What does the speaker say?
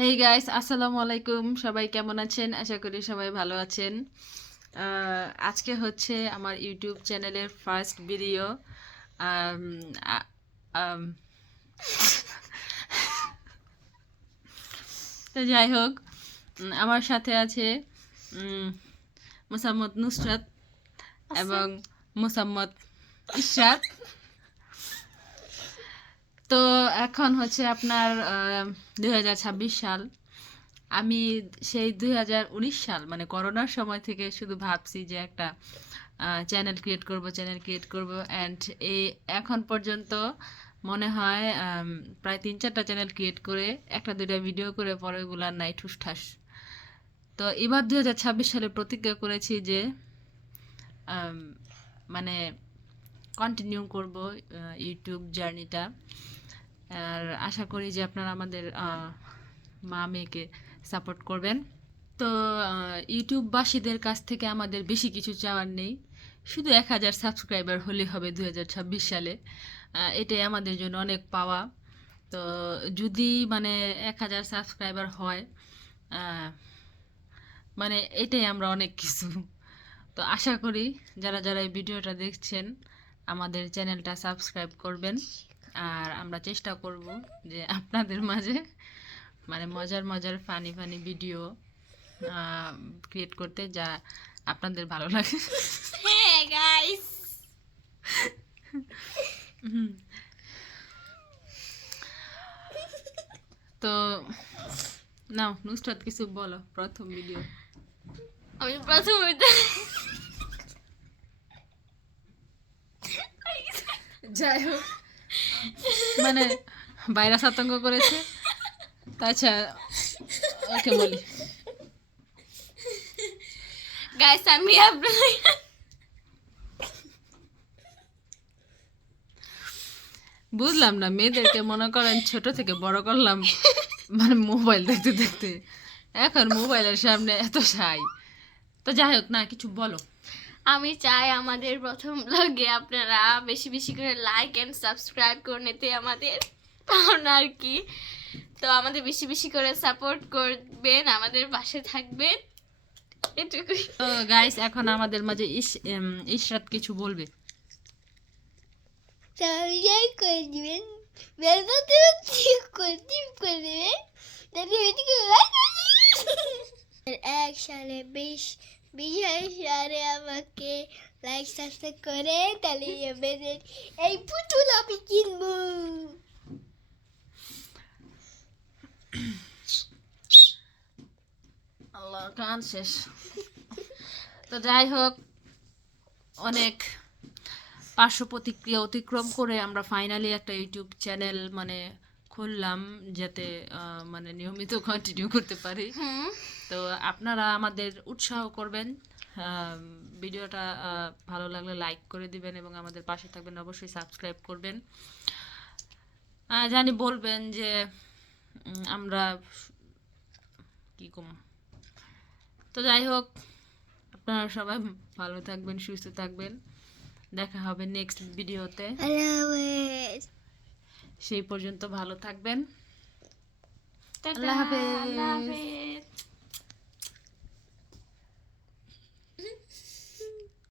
Hey guys, আসসালামু আলাইকুম। সবাই কেমন আছেন? আশা করি সবাই ভালো আছেন। আজকে হচ্ছে আমার ইউটিউব চ্যানেলের ফার্স্ট ভিডিও। আম, আ- আম, তো যাই হোক, আমার সাথে আছে উম, মোসাম্মদ নুসরাত এবং মোসাম্মদ ইশরাত। তো এখন হচ্ছে আপনার 2026 সাল। আমি সেই 2019 সাল মানে করোনার সময় থেকে শুধু ভাবছি যে একটা চ্যানেল ক্রিয়েট করব অ্যান্ড এই এখন পর্যন্ত মনে হয় প্রায় 3-4টা চ্যানেল ক্রিয়েট করে একটা দুইটা ভিডিও করে পরে ওগুলো নাই ঠুসঠাস। তো এবার 2026 সালে প্রতিজ্ঞা করেছি যে আম, মানে কন্টিনিউ করব ইউটিউব জার্নিটা। আর আশা করি যে আপনারা আমাদের মা মেয়েকে সাপোর্ট করবেন। তো ইউটিউববাসীদের কাছ থেকে আমাদের বেশি কিছু চাওয়ার নেই, শুধু 1000 সাবস্ক্রাইবার হলে হবে 2026 সালে। এটাই আমাদের জন্য অনেক পাওয়া। তো যদি মানে 1000 সাবস্ক্রাইবার হয়, আহ, মানে এটাই আমরা অনেক কিছু। তো আশা করি যারা যারা এই ভিডিওটা দেখছেন আমাদের চ্যানেলটা সাবস্ক্রাইব করবেন। আর আমরা চেষ্টা করব যে আপনাদের মাঝে মানে মজার মজার ফানি ফানি ভিডিও ক্রিয়েট করতে, যা আপনাদের ভালো লাগে। হ্যাঁ গাইস, তো নাও নুসরাত কিছু বলো, প্রথম ভিডিও। আমি প্রথমে যাই হোক, মানে ভাইরাস আতঙ্ক করেছে। আচ্ছা, ওকে বলি। গাইস আমি আপনাদের বুঝলাম না, মেয়েদেরকে মনে করেন ছোট থেকে বড় করলাম মানে মোবাইল দেখতে দেখতে, এখন মোবাইলের সামনে এত সাই। তো যাই হোক, না কিছু বলো। আমি চাই আমাদের প্রথম ব্লগে আপনারা বেশি বেশি করে লাইক এন্ড সাবস্ক্রাইব করে নিতে আমাদের পাওনা আর কি। তো আমাদের বেশি বেশি করে সাপোর্ট করবেন, আমাদের পাশে থাকবেন, এটুকুই। তো গাইস, এখন আমাদের মাঝে ইশরাত কিছু বলবে। সাবস্ক্রাইব করে দিবেন, বেল বাটন করে দিবেন, যাতে ভিডিও লাইক এক সালে 20 সালে আমাকে লাইক সাবস্ক্রাইব করে তাহলে আমাদের এই পুতুল আমি কিনবো। আল্লাহ, কান শেষ। তো যাই হোক, অনেক পার্শ্ব প্রতিক্রিয়া অতিক্রম করে আমরা ফাইনালি একটা ইউটিউব চ্যানেল মানে খুললাম, যাতে মানে নিয়মিত কন্টিনিউ করতে পারি। তো আপনারা আমাদের উৎসাহ করবেন। ভিডিওটা ভালো লাগলে লাইক করে দিবেন এবং আমাদের পাশে থাকবেন, অবশ্যই সাবস্ক্রাইব করবেন। জানি বলবেন যে আমরা কি কম। তো যাই হোক, আপনারা সবাই ভালো থাকবেন, সুস্থ থাকবেন। দেখা হবে নেক্সট ভিডিওতে। সেই পর্যন্ত ভালো থাকবেন। টাটা, আল্লাহ আল্লাহ হাফেজ। হাফেজ।